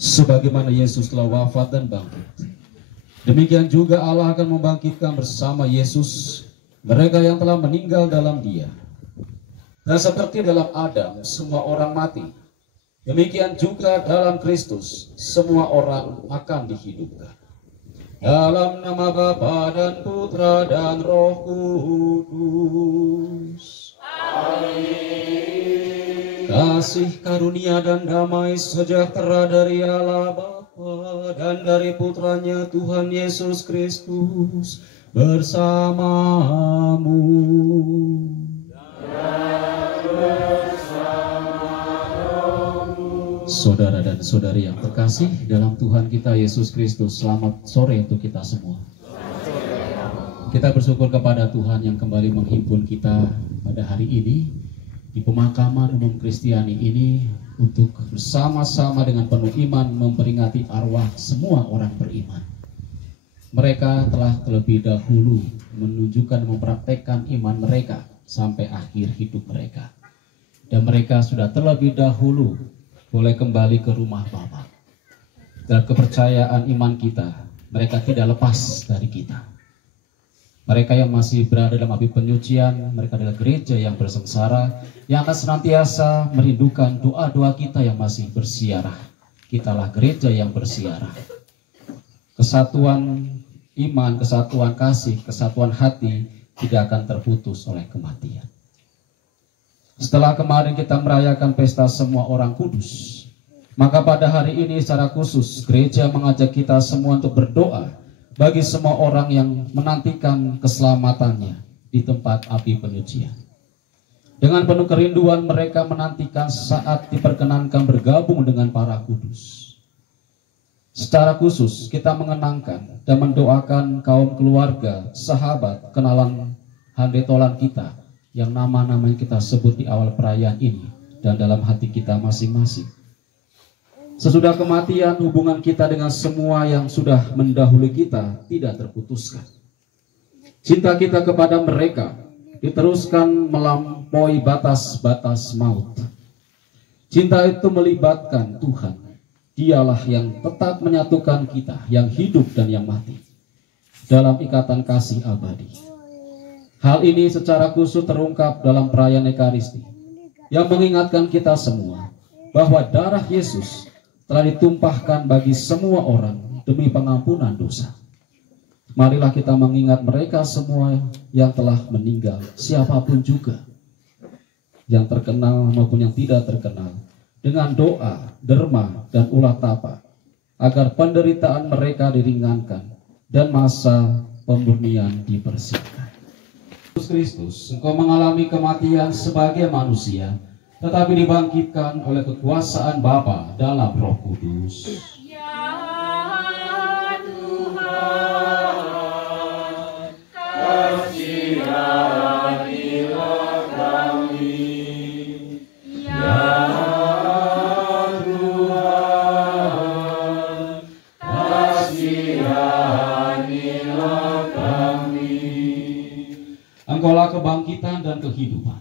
Sebagaimana Yesus telah wafat dan bangkit, demikian juga Allah akan membangkitkan bersama Yesus mereka yang telah meninggal dalam Dia. Dan seperti dalam Adam semua orang mati, demikian juga dalam Kristus semua orang akan dihidupkan. Dalam nama Bapa dan Putra dan Roh Kudus. Amin. Kasih karunia dan damai sejahtera dari Allah Bapa dan dari Putranya Tuhan Yesus Kristus bersamamu. Saudara dan saudari yang terkasih dalam Tuhan kita Yesus Kristus, selamat sore untuk kita semua. Kita bersyukur kepada Tuhan yang kembali menghimpun kita pada hari ini di pemakaman umum Kristiani ini untuk bersama-sama dengan penuh iman memperingati arwah semua orang beriman. Mereka telah terlebih dahulu menunjukkan mempraktekkan iman mereka sampai akhir hidup mereka. Dan mereka sudah terlebih dahulu boleh kembali ke rumah Bapa. Dan kepercayaan iman kita, mereka tidak lepas dari kita. Mereka yang masih berada dalam api penyucian, mereka adalah gereja yang bersengsara, yang akan senantiasa merindukan doa-doa kita yang masih bersiarah. Kitalah gereja yang bersiarah. Kesatuan iman, kesatuan kasih, kesatuan hati tidak akan terputus oleh kematian. Setelah kemarin kita merayakan pesta semua orang kudus, maka pada hari ini secara khusus gereja mengajak kita semua untuk berdoa bagi semua orang yang menantikan keselamatannya di tempat api penyucian. Dengan penuh kerinduan mereka menantikan saat diperkenankan bergabung dengan para kudus. Secara khusus kita mengenangkan dan mendoakan kaum keluarga, sahabat, kenalan handetolan kita yang nama-namanya kita sebut di awal perayaan ini dan dalam hati kita masing-masing. Sesudah kematian, hubungan kita dengan semua yang sudah mendahului kita tidak terputuskan. Cinta kita kepada mereka diteruskan melampaui batas-batas maut. Cinta itu melibatkan Tuhan. Dialah yang tetap menyatukan kita, yang hidup dan yang mati, dalam ikatan kasih abadi. Hal ini secara khusus terungkap dalam perayaan Ekaristi, yang mengingatkan kita semua bahwa darah Yesus telah ditumpahkan bagi semua orang demi pengampunan dosa. Marilah kita mengingat mereka semua yang telah meninggal, siapapun juga, yang terkenal maupun yang tidak terkenal, dengan doa, derma, dan ulah tapa, agar penderitaan mereka diringankan dan masa pemurnian dibersihkan. Yesus Kristus, Engkau mengalami kematian sebagai manusia, tetapi dibangkitkan oleh kekuasaan Bapa dalam Roh Kudus. Ya Tuhan, kasihanilah kami. Ya Tuhan, kasihanilah kami. Engkaulah kebangkitan dan kehidupan.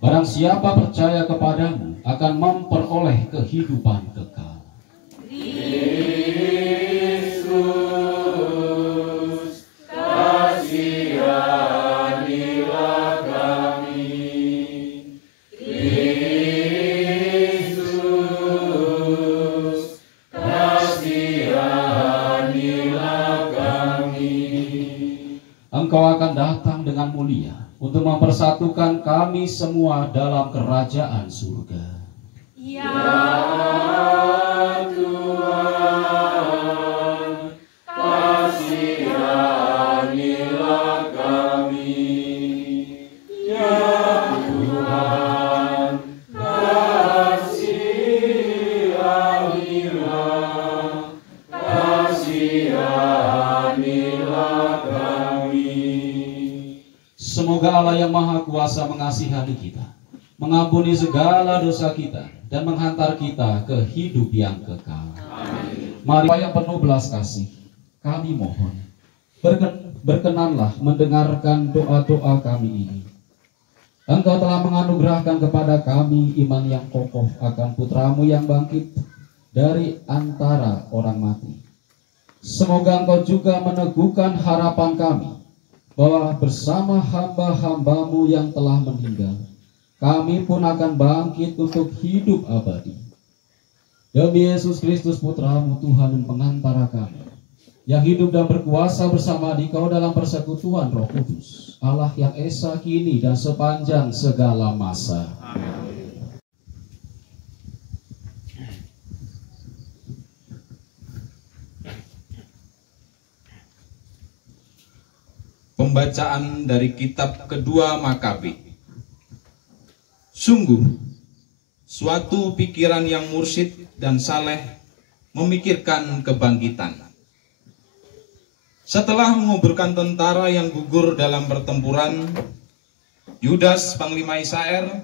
Barang siapa percaya kepadamu akan memperoleh kehidupan kekal. Kristus, kasih Engkau akan datang dengan mulia untuk mempersatukan kami semua dalam kerajaan surga. Ya Tuhan, kasihanilah kami. Ya Tuhan, kasihanilah, kasihanilah kami. Semoga Allah yang Maha Kuasa mengasihani kita, mengampuni segala dosa kita, dan menghantar kita ke hidup yang kekal. Amin. Mari yang penuh belas kasih, kami mohon, berkenanlah mendengarkan doa-doa kami ini. Engkau telah menganugerahkan kepada kami iman yang kokoh akan putramu yang bangkit dari antara orang mati. Semoga Engkau juga meneguhkan harapan kami, bahwa bersama hamba-hambamu yang telah meninggal, kami pun akan bangkit untuk hidup abadi. Demi Yesus Kristus Putramu, Tuhan dan pengantara kami, yang hidup dan berkuasa bersama Dikau dalam persekutuan Roh Kudus, Allah yang esa kini dan sepanjang segala masa. Amin. Pembacaan dari kitab kedua Makabe. Sungguh, suatu pikiran yang mursyid dan saleh memikirkan kebangkitan. Setelah menguburkan tentara yang gugur dalam pertempuran, Yudas, Panglima Israel,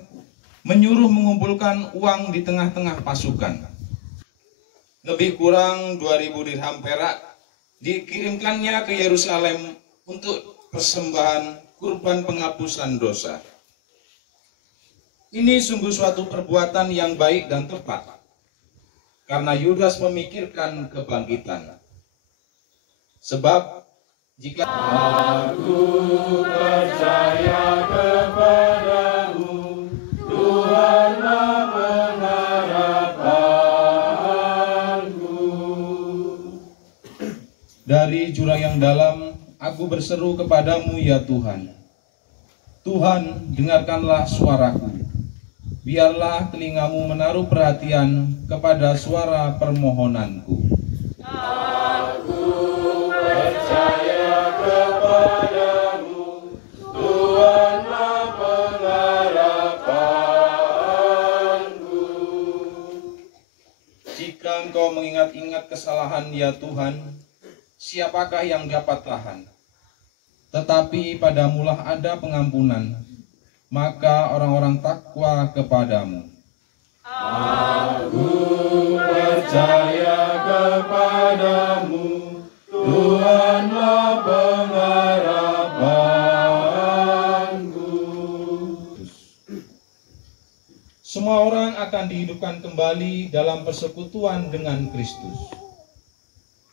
menyuruh mengumpulkan uang di tengah-tengah pasukan. Lebih kurang 2.000 dirham perak dikirimkannya ke Yerusalem untuk persembahan kurban penghapusan dosa. Ini sungguh suatu perbuatan yang baik dan tepat, karena Yudas memikirkan kebangkitan. Sebab jika aku percaya kepadamu, Tuhanlah pengharapanku. dari jurang yang dalam aku berseru kepadamu, ya Tuhan. Tuhan, dengarkanlah suaraku. Biarlah telingamu menaruh perhatian kepada suara permohonanku. Aku percaya kepadamu, Tuhanlah pengharapanku. Jika engkau mengingat-ingat kesalahan, ya Tuhan, siapakah yang dapat tahan? Tetapi padamulah ada pengampunan, maka orang-orang takwa kepadamu. Aku percaya kepadamu, Tuhanlah pengharapanku. Semua orang akan dihidupkan kembali dalam persekutuan dengan Kristus.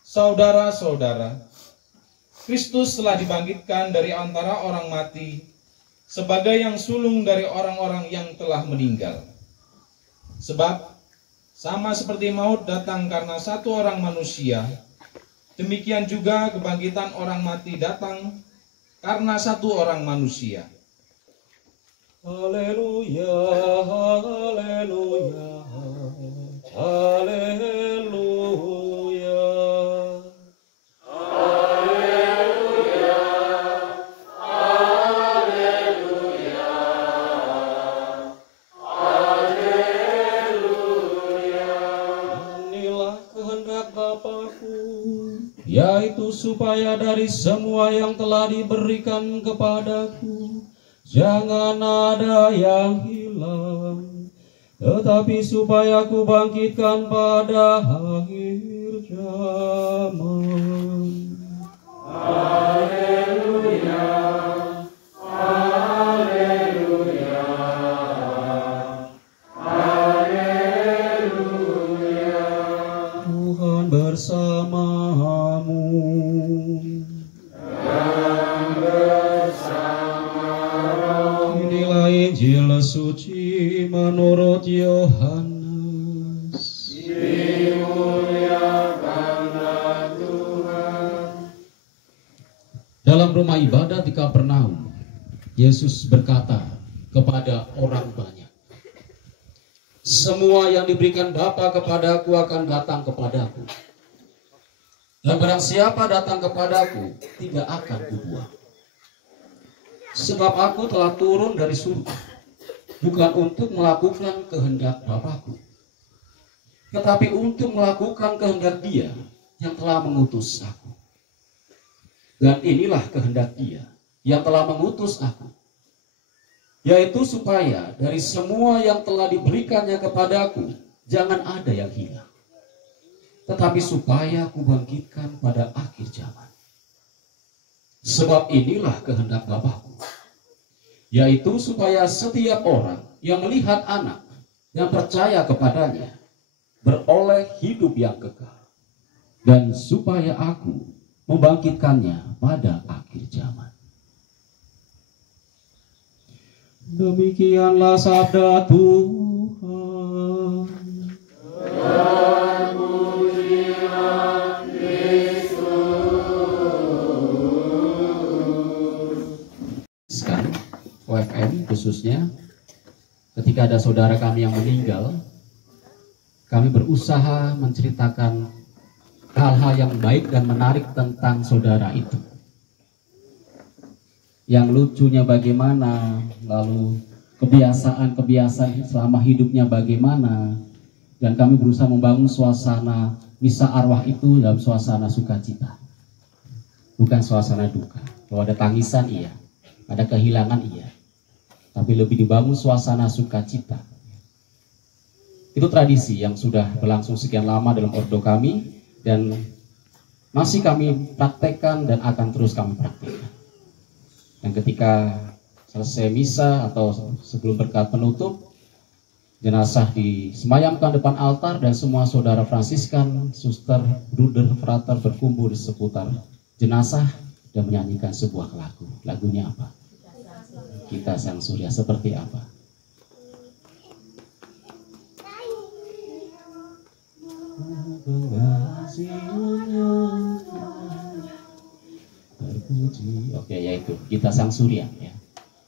Saudara-saudara, Kristus telah dibangkitkan dari antara orang mati sebagai yang sulung dari orang-orang yang telah meninggal. Sebab sama seperti maut datang karena satu orang manusia, demikian juga kebangkitan orang mati datang karena satu orang manusia. Haleluya, haleluya, haleluya. Yaitu supaya dari semua yang telah diberikan kepadaku jangan ada yang hilang, tetapi supaya aku bangkitkan pada akhir zaman. Haleluya, haleluya, haleluya. Tuhan bersamamu. Inilah Injil suci menurut Yohanes. Dimuliakanlah Tuhan. Dalam dalam rumah ibadat di Kapernaum, Yesus berkata kepada orang banyak, semua yang diberikan Bapa kepadaku akan datang kepadaku. Dan barang siapa datang kepadaku, tidak akan kubuang. Sebab aku telah turun dari surga, bukan untuk melakukan kehendak Bapa-Ku, tetapi untuk melakukan kehendak Dia yang telah mengutus aku. Dan inilah kehendak Dia yang telah mengutus aku, yaitu supaya dari semua yang telah diberikannya kepadaku, jangan ada yang hilang, tetapi supaya aku bangkitkan pada akhir zaman. Sebab inilah kehendak Bapa-Ku, yaitu supaya setiap orang yang melihat Anak dan percaya kepadanya beroleh hidup yang kekal, dan supaya aku membangkitkannya pada akhir zaman. Demikianlah sabda Tuhan. Sekarang OFM khususnya, ketika ada saudara kami yang meninggal, kami berusaha menceritakan hal-hal yang baik dan menarik tentang saudara itu. Yang lucunya bagaimana, lalu kebiasaan-kebiasaan selama hidupnya bagaimana, dan kami berusaha membangun suasana misa arwah itu dalam suasana sukacita, bukan suasana duka. Kalau ada tangisan iya, ada kehilangan iya, tapi lebih dibangun suasana sukacita. Itu tradisi yang sudah berlangsung sekian lama dalam ordo kami, dan masih kami praktekkan dan akan terus kami praktekkan. Dan ketika selesai misa atau sebelum berkat penutup, jenazah disemayamkan depan altar dan semua saudara Fransiskan, suster, bruder, frater berkumpul di seputar jenazah dan menyanyikan sebuah lagu. Lagunya apa? Kita Sang Surya. Seperti apa? Oke, yaitu Kita Sang Surya ya.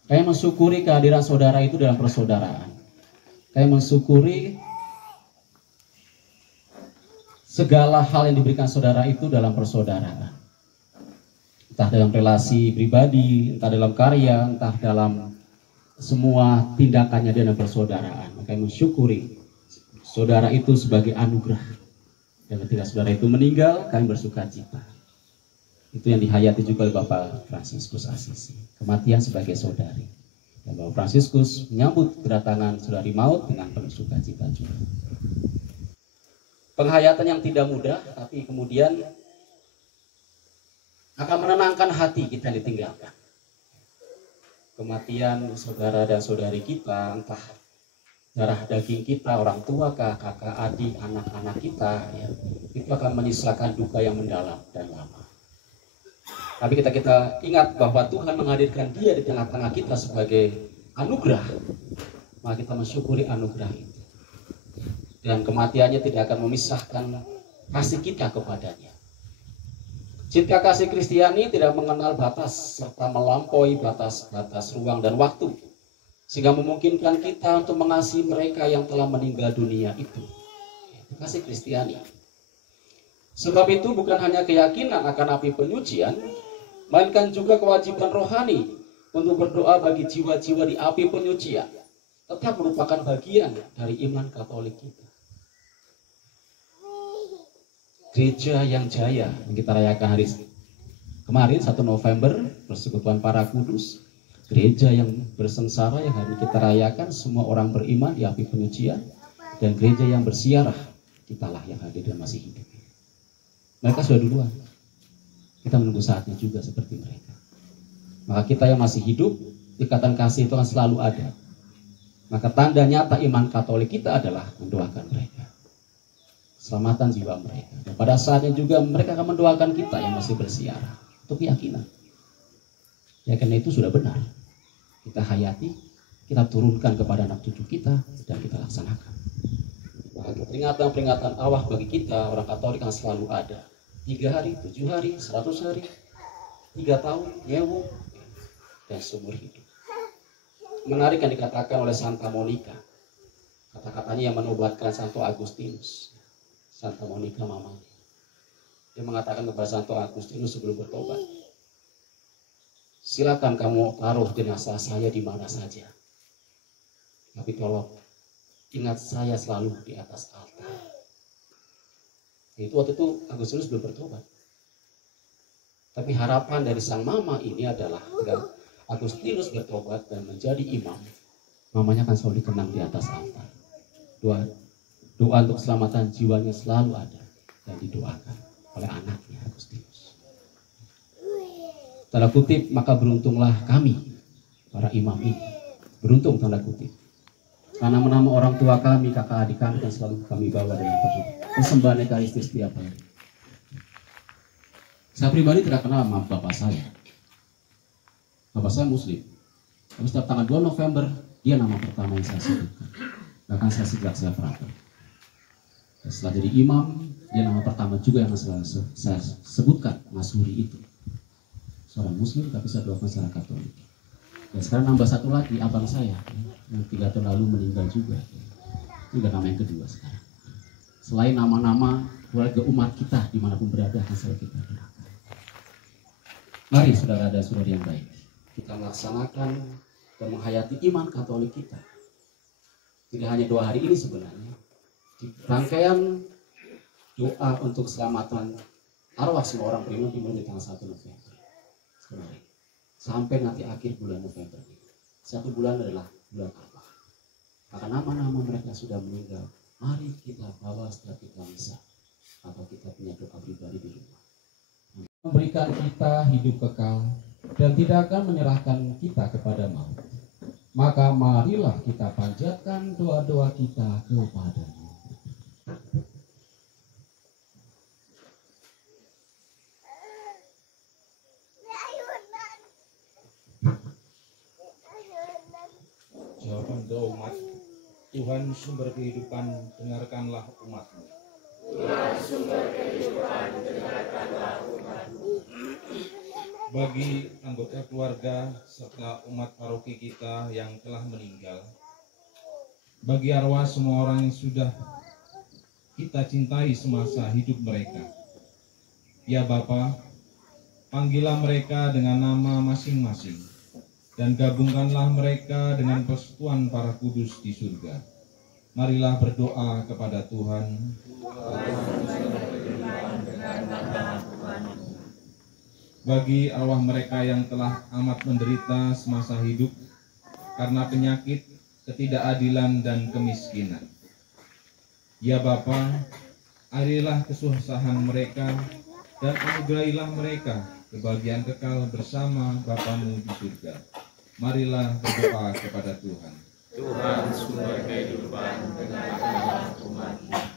Kami mensyukuri kehadiran saudara itu dalam persaudaraan. Kami mensyukuri segala hal yang diberikan saudara itu dalam persaudaraan. Entah dalam relasi pribadi, entah dalam karya, entah dalam semua tindakannya dalam persaudaraan. Kami mensyukuri saudara itu sebagai anugerah. Dan ketika saudara itu meninggal, kami bersuka cita. Itu yang dihayati juga oleh Bapak Fransiskus Asisi. Kematian sebagai saudari. Dan Bapak Fransiskus menyambut kedatangan saudari maut dengan penuh sukacita juga. Penghayatan yang tidak mudah, tapi kemudian akan menenangkan hati kita yang ditinggalkan. Kematian saudara dan saudari kita, entah darah daging kita, orang tua, kakak, adik, anak-anak kita, ya, itu akan menyisakan duka yang mendalam dan lama. Tapi kita ingat bahwa Tuhan menghadirkan Dia di tengah-tengah kita sebagai anugerah, maka kita mensyukuri anugerah itu. Dan kematiannya tidak akan memisahkan kasih kita kepadanya. Cinta kasih Kristiani tidak mengenal batas serta melampaui batas-batas ruang dan waktu, sehingga memungkinkan kita untuk mengasihi mereka yang telah meninggal dunia itu. Itu kasih Kristiani. Sebab itu bukan hanya keyakinan akan api penyucian, melainkan juga kewajiban rohani untuk berdoa bagi jiwa-jiwa di api penyucian, tetap merupakan bagian dari iman Katolik kita. Gereja yang jaya yang kita rayakan hari kemarin 1 November, Persekutuan Para Kudus. Gereja yang bersengsara yang hari kita rayakan, semua orang beriman di api penyucian. Dan gereja yang bersiarah, kitalah yang hadir dan masih hidup. Mereka sudah duluan. Kita menunggu saatnya juga seperti mereka. Maka kita yang masih hidup, ikatan kasih itu akan selalu ada. Maka tanda nyata iman Katolik kita adalah mendoakan mereka. Selamatan jiwa mereka. Dan pada saatnya juga mereka akan mendoakan kita yang masih bersiarah. Itu keyakinan. Keyakinan itu sudah benar. Kita hayati, kita turunkan kepada anak cucu kita, dan kita laksanakan. Peringatan-peringatan awal bagi kita, orang Katolik yang selalu ada. 3 hari, 7 hari, 100 hari. 3 tahun nyewu dan seumur hidup. Menarik yang dikatakan oleh Santa Monica. Kata-katanya yang menobatkan Santo Agustinus. Santa Monica mamanya. Dia mengatakan kepada Santo Agustinus sebelum bertobat, silakan kamu taruh jenazah saya di mana saja, tapi tolong ingat saya selalu di atas altar. Itu waktu itu Agustinus belum bertobat. Tapi harapan dari sang mama ini adalah ketika Agustinus bertobat dan menjadi imam, mamanya akan selalu dikenang di atas altar. Doa untuk keselamatan jiwanya selalu ada dan didoakan oleh anaknya Agustinus. Tanda kutip, maka beruntunglah kami, para imam ini. Beruntung tanda kutip. Karena nama orang tua kami, kakak adik kami, dan selalu kami bawa dengan penuh persembahan Ekaristi setiap hari. Saya pribadi tidak kenal sama bapak saya. Bapak saya Muslim. Tapi setiap tanggal 2 November, dia nama pertama yang saya sebutkan. Bahkan saya sejak saya frater. Setelah jadi imam, dia nama pertama juga yang saya sebutkan, Mas Huri itu. Seorang Muslim, tapi saya doakan secara Katolik. Dan sekarang nambah satu lagi, abang saya, yang 3 tahun lalu meninggal juga. Itu udah nama yang kedua sekarang. Selain nama-nama keluarga umat kita, dimanapun berada, akan selalu kita doakan. Mari saudara dan saudari yang baik, kita melaksanakan dan menghayati iman Katolik kita. Tidak hanya doa hari ini sebenarnya, di rangkaian doa untuk keselamatan arwah semua orang beriman dimulai di tanggal 1 November. Sebenarnya, sampai nanti akhir bulan November ini. 1 bulan adalah bulan apa? Maka nama-nama mereka sudah meninggal. Mari kita bawa setelah kita misa atau kita punya doa pribadi di rumah. Memberikan kita hidup kekal dan tidak akan menyerahkan kita kepada maut. Maka marilah kita panjatkan doa-doa kita kepada-Nya. Jawaban doa umat. Tuhan sumber kehidupan, dengarkanlah umat-Mu. Tuhan sumber kehidupan, dengarkanlah umat-Mu. Bagi anggota keluarga serta umat paroki kita yang telah meninggal, bagi arwah semua orang yang sudah kita cintai semasa hidup mereka, ya Bapa, panggillah mereka dengan nama masing-masing dan gabungkanlah mereka dengan persekutuan para kudus di surga. Marilah berdoa kepada Tuhan. Bagi arwah mereka yang telah amat menderita semasa hidup karena penyakit, ketidakadilan, dan kemiskinan, ya Bapa, adililah kesusahan mereka dan anugerahilah mereka kebahagiaan kekal bersama Bapa-Mu di surga. Marilah berdoa kepada Tuhan. Tuhan sumber kehidupan, dengarkanlah umat-Mu.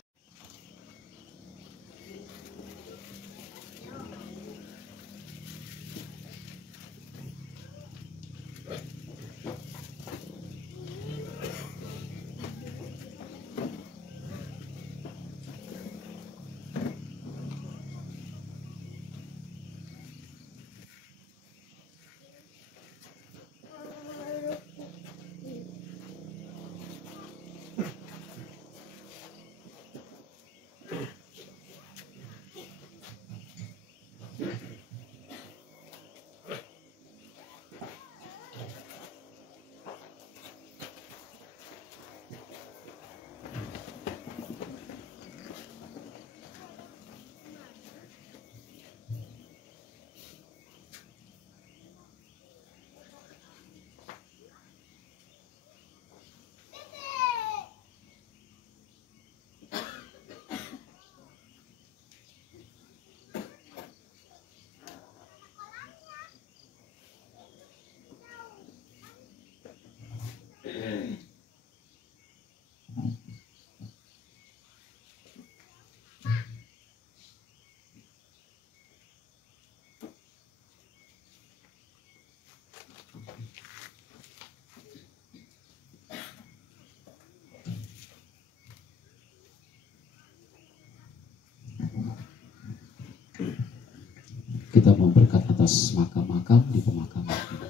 atas makam-makam di pemakaman ini.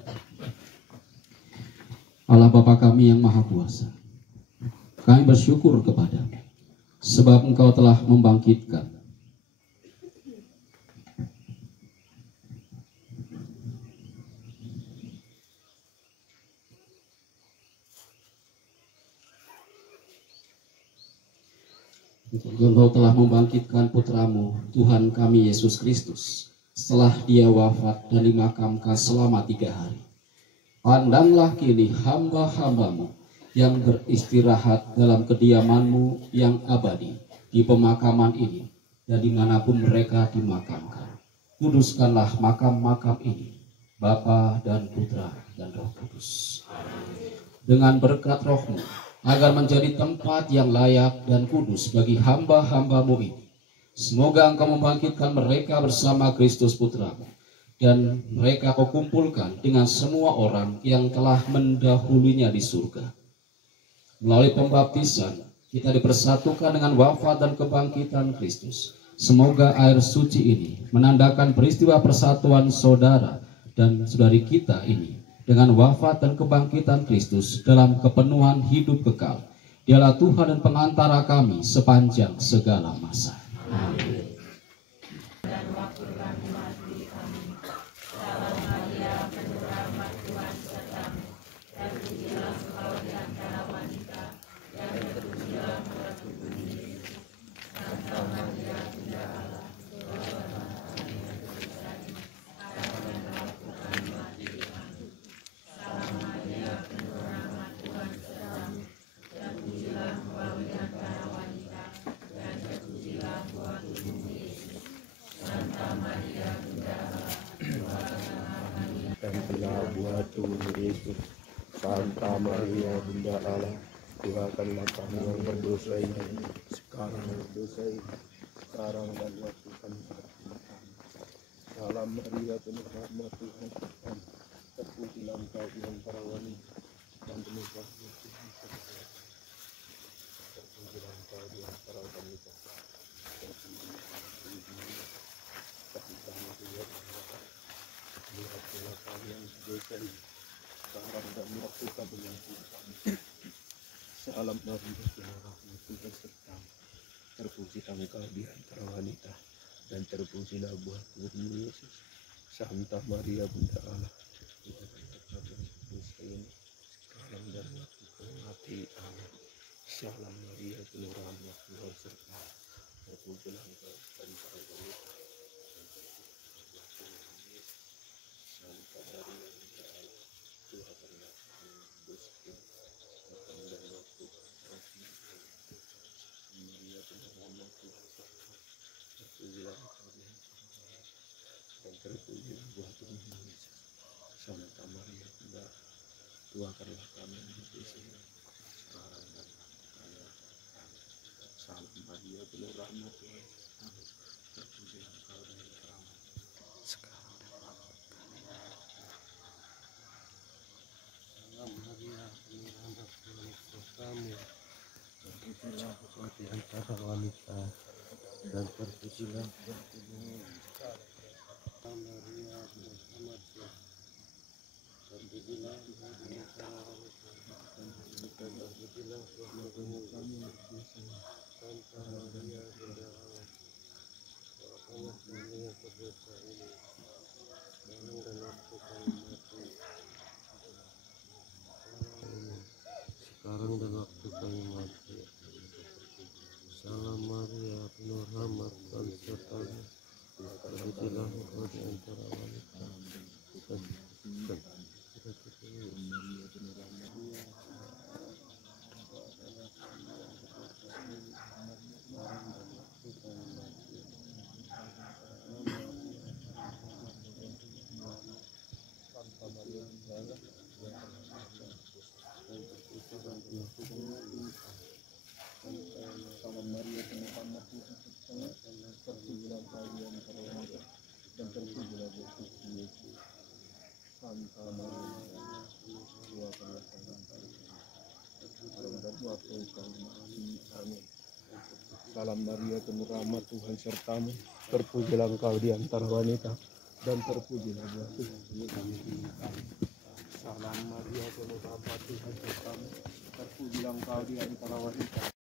Allah Bapa kami yang Maha Kuasa, kami bersyukur kepadamu sebab Engkau telah membangkitkan Engkau telah membangkitkan putramu Tuhan kami Yesus Kristus setelah dia wafat dan dimakamkan selama 3 hari. Pandanglah kini hamba-hambamu yang beristirahat dalam kediamanmu yang abadi di pemakaman ini dan dimanapun mereka dimakamkan. Kuduskanlah makam-makam ini, Bapa dan Putra dan Roh Kudus. Dengan berkat rohmu, agar menjadi tempat yang layak dan kudus bagi hamba-hambamu ini. Semoga Engkau membangkitkan mereka bersama Kristus Putramu, dan mereka Kau kumpulkan dengan semua orang yang telah mendahulunya di surga. Melalui pembaptisan, kita dipersatukan dengan wafat dan kebangkitan Kristus. Semoga air suci ini menandakan peristiwa persatuan saudara dan saudari kita ini dengan wafat dan kebangkitan Kristus dalam kepenuhan hidup kekal. Dialah Tuhan dan pengantara kami sepanjang segala masa. Amin. Gantilah buat Tuhan Yesus, Santa Maria Bunda Allah, doakanlah kami yang berdosa ini, sekarang dan waktu kami mati. Salam Maria penuh rahmat Tuhan, terpujilah Engkau di antara wanita, dan penuh kasih Tuhan. Terpujilah Engkau di antara wanita. Lihatlah kalian dosa ini, sekarang dan waktu kami mati. Salam Maria penuh rahmat Tuhan sertamu, terpujilah Engkau di antara wanita, dan terpujilah buah tubuhmu Yesus. Santa Maria Bunda Allah, doakanlah kami yang berdosa ini, sekarang dan waktu kami mati. Amin. Salam Maria penuh rahmat Tuhan sertamu, terpujilah Engkau di antara wanita, Santa Maria Bunda Allah, doakanlah kami yang berdosa ini, sekarang dan waktu kami mati. Maria penuh rahmat Tuhan sertamu, terpujilah Engkau di antara wanita, dan terpujilah buah tubuhmu Yesus. Santa Maria Bunda, doakanlah kami yang berdosa ini, sekarang dan waktu kami mati. Salam Maria penuh rahmat Tuhan sertamu, terpujilah Engkau di antara wanita, sekarang dan waktu kami mati. Salam Maria penuh rahmat Tuhan sertamu, terpujilah Engkau di antara wanita, dan terpujilah buah tubuhmu Yesus. Salam Maria penuh rahmat Tuhan, terpujilah Engkau di antara wanita, dan terpujilah buah tubuhmu Yesus. Santa Maria Bunda Allah, doakanlah kami yang berdosa ini, sekarang dan waktu kami mati. Sekarang dan waktu kami mati. Salam Maria penuh rahmat Tuhan sertamu, terpujilah Engkau di antara wanita, dan Salam Maria penuh rahmat Tuhan sertamu, terpujilah Engkau di antara wanita, dan terpujilah buah Tuhan. Salam Maria, penuh rahmat Tuhan bersama. Terpujilah engkau di antara wanita.